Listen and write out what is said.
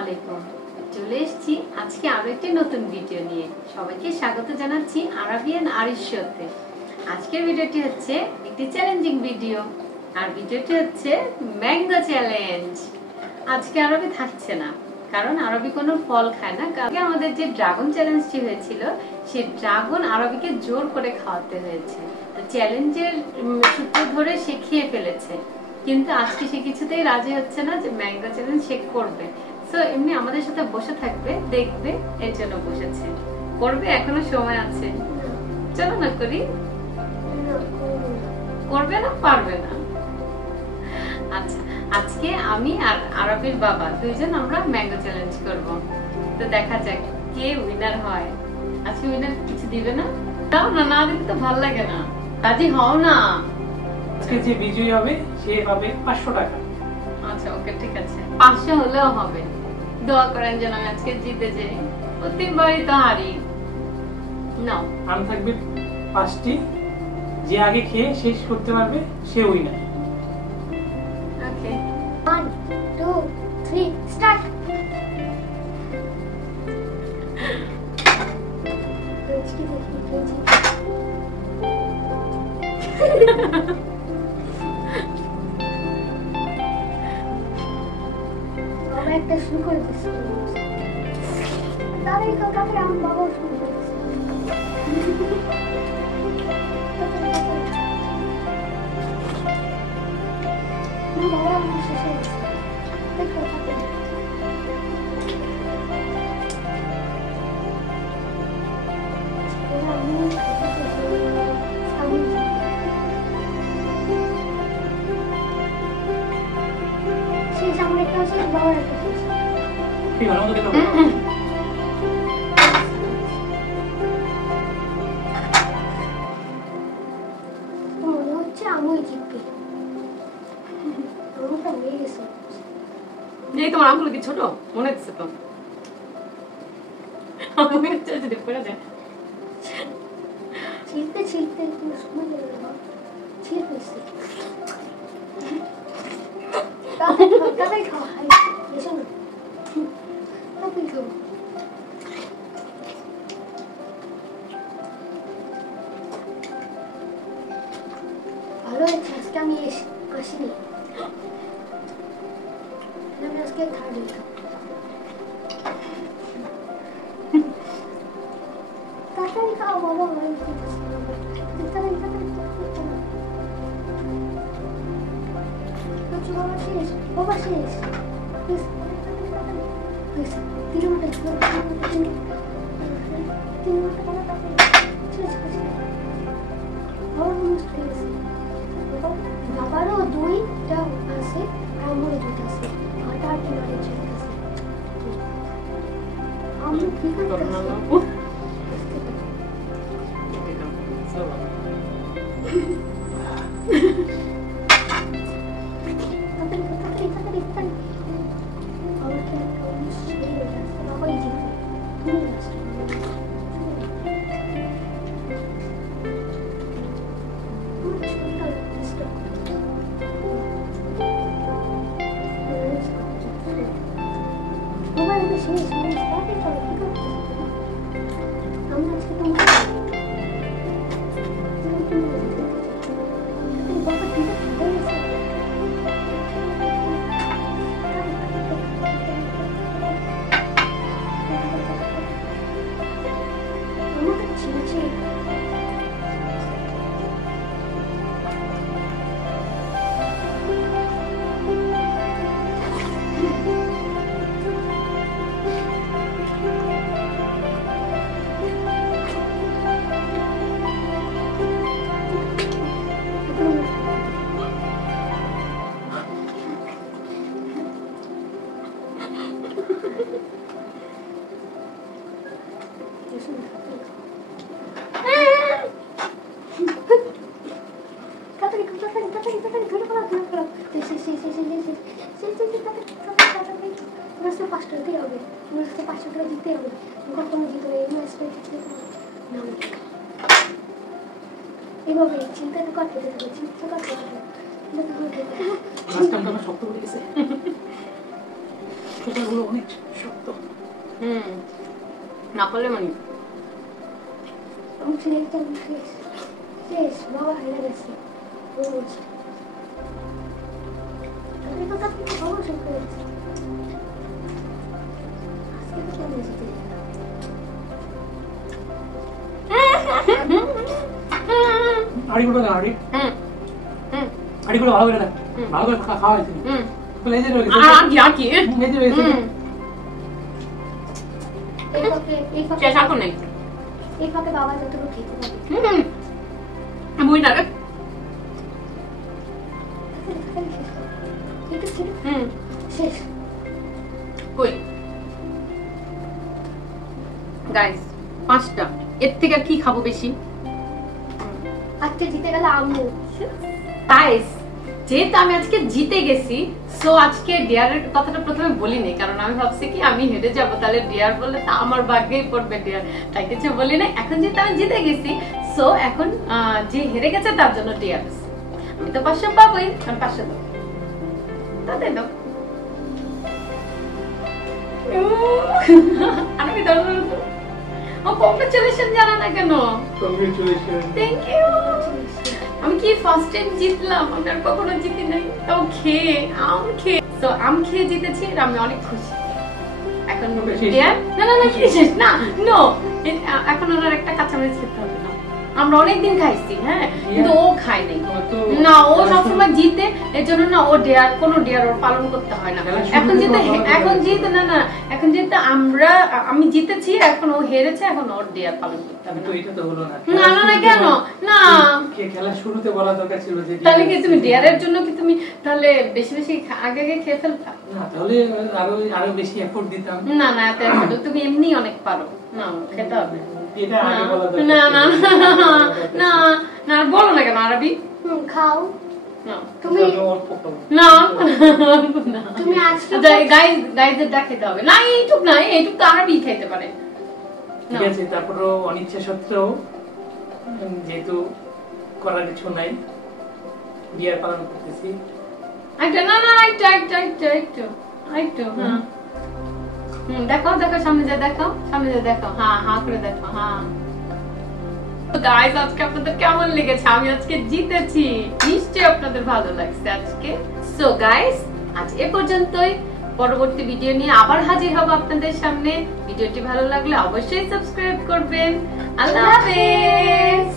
আলাইকুম। চলে এসেছি আজকে আরো একটি নতুন ভিডিও নিয়ে। সবাইকে স্বাগত জানাচ্ছি আরাবিয়ান আরিশ শোতে। আজকের ভিডিওটি হচ্ছে একটি চ্যালেঞ্জিং ভিডিও, আর ভিডিওটি হচ্ছে ম্যাঙ্গো চ্যালেঞ্জ। আজকে আরবি থাকছে না, কারণ আরবি কোনো ফল খায় না। কালকে আমাদের যে ড্রাগন চ্যালেঞ্জটি হয়েছিল, সেই ড্রাগন আরবিকে জোর করে খাওয়াতে হয়েছে। তো চ্যালেঞ্জের সূত্র ধরে সে খেয়ে ফেলেছে, কিন্তু আজকে সে কিছুতেই রাজি হচ্ছে না যে ম্যাঙ্গো চ্যালেঞ্জ সে করবে। তো এমনি আমাদের সাথে বসে থাকবে, দেখবে, এর জন্য বসেছে। করবে, এখনো সময় আছে। চলো না করি। করবে না, পারবে না। আচ্ছা, আজকে আমি আর আরবির বাবা দুইজন আমরা ম্যাঙ্গো চ্যালেঞ্জ করব। তো দেখা যাক কে উইনার হয়। আজকে উইনার কিছু দিবে না? দাও না, না দিলে তো ভালো লাগে না। রাজি হও না। আজকে যে বিজয়ী হবে সে পাবে 500 টাকা। আচ্ছা, ওকে, ঠিক আছে। 500 হলেও হবে। দোয়া করেন যেন আমি আজকে জিতে যাই। প্রতিবারই তো হারি। নাও। আম থাকবে 5টি, যে আগে খেয়ে শেষ করতে পারবে সে উইনার। ওকে, 1 2 3 স্টার্ট। একটা শুরু করে দিচ্ছি, তাহলে কাকাকে আমার বাবাও শুরু করেছে। বাবা আমার শেষ হয়ে গেছে। দেখো শেষ, আমার একটা শেষ, বাবার একটা শেষ। কি ভালো মতো দেখো। মনে হচ্ছে আমিই জিতবি। আমারটা হয়ে গেছে। এই তোমার আমগুলো কি ছোট মনে হচ্ছে? তো ছিলতে ছিলতে সময় লেগে গেল। ছিলতেছি তাড়াতাড়ি খাওয়া। এসো না, তাড়াতাড়ি খাবো। ভালো হয়েছে আজকে আমি আসিনি। আমি আজকে থার্ড হইলাম। তাড়াতাড়ি খাও বাবা, তাড়াতাড়ি বাবা শেষ, বাবা শেষ। বাবারও 2টা আছে আর আমারও 2টা আছে। আর কিনারে ছেড়ে আছে। আমি কি করতে এভাবে চিন্তাটা করতে থাকবে, চিন্তা করতে থাকবে। কথাগুলো অনেক শক্ত। না করলে মানে আমি একদম শেষ শেষ বাবা হেরে গেছে রোজ আমি তো তাকে খবর শুরু করেছি আজকে তো কেমন যেতে আড়িগুলো না আড়িগুলো ভালো করে দেখ, ভালো করে খাওয়া হয়েছে। এই যে রয়েছে, আর কি এই যে রয়েছে। শেষ আর নেই এই ফাঁকে বাবা যতটুকু খেতে পারে বই না রে শেষ কই গাইস 5টা, এর থেকে কি খাবো বেশি? আজকে জিতে গেলে আম্মু গাইস যেহেতু আমি আজকে জিতে গেছি, সো আজকে ডিয়ারের কথাটা প্রথমে বলিনি, কারণ আমি ভাবছি কি আমি হেরে যাব, তাহলে ডিয়ার বললে তা আমার ভাগ্যেই পড়বে ডিয়ার, তাই কিছু বলি না। এখন যেহেতু আমি জিতে গেছি, সো এখন যে হেরে গেছে তার জন্য ডিয়ার। আমি তো 500 পাবোই, আমি 500 দেবো, তাদের দাও। আমি কংগ্রেচুলেশন জানা না কেন? Congratulation, thank you. আমি কি ফার্স্ট টাইম জিতলাম, আমি আর কখনো জিতি নাই, তাও খেয়ে আম খেয়ে জিতেছি, আর আমি অনেক খুশি। এখন না নো, এখন ওনার একটা কাঁচামরিচ খেতে হবে না, আমরা অনেকদিন খাইছি, হ্যাঁ, কিন্তু ও খায় নাই না, ও সবসময় জিতে, এর জন্য না ও ডেয়ার কোনো ডেয়ার ওর পালন করতে হয় না। এখন যেহেতু আমি জিতেছি, এখন ও হেরেছে, এখন ওর ডেয়ার পালন করতে হবে। এটা তো হলো না। না কেন না, খেলা শুরুতে বলা দরকার ছিল যে তাহলে কি তুমি ডেয়ারের জন্য কি তুমি তাহলে বেশি বেশি আগে খেয়ে ফেলতা? না, তাহলে আরো বেশি এফোর্ট দিতাম। না এত তুমি এমনি অনেক পারো, না খেতে হবে। এটা আগে বলা দরকার। না বলো না কেন আরবি? খাও তুমি না তুমি আজকে গাইজের দেখাতে হবে না, এইটুক তো আরবি খাইতে পারে। ঠিক আছে, তারপরও অনিচ্ছা সত্ত্বেও যেহেতু করার কিছু নাই, বিয়ার পালন করতেছি। দেখো সামনে যা দেখো, হ্যাঁ করে দেখো, হ্যাঁ। গাইস আজকে আপনাদের কেমন লেগেছে? আমি আজকে জিতেছি, নিশ্চয়ই আপনাদের ভালো লাগছে আজকে। সো গাইস আজ এ পর্যন্তই, পরবর্তী ভিডিও নিয়ে আবার হাজির হব আপনাদের সামনে। ভিডিওটি ভালো লাগলে অবশ্যই সাবস্ক্রাইব করবেন। আল্লাহ হাফেজ।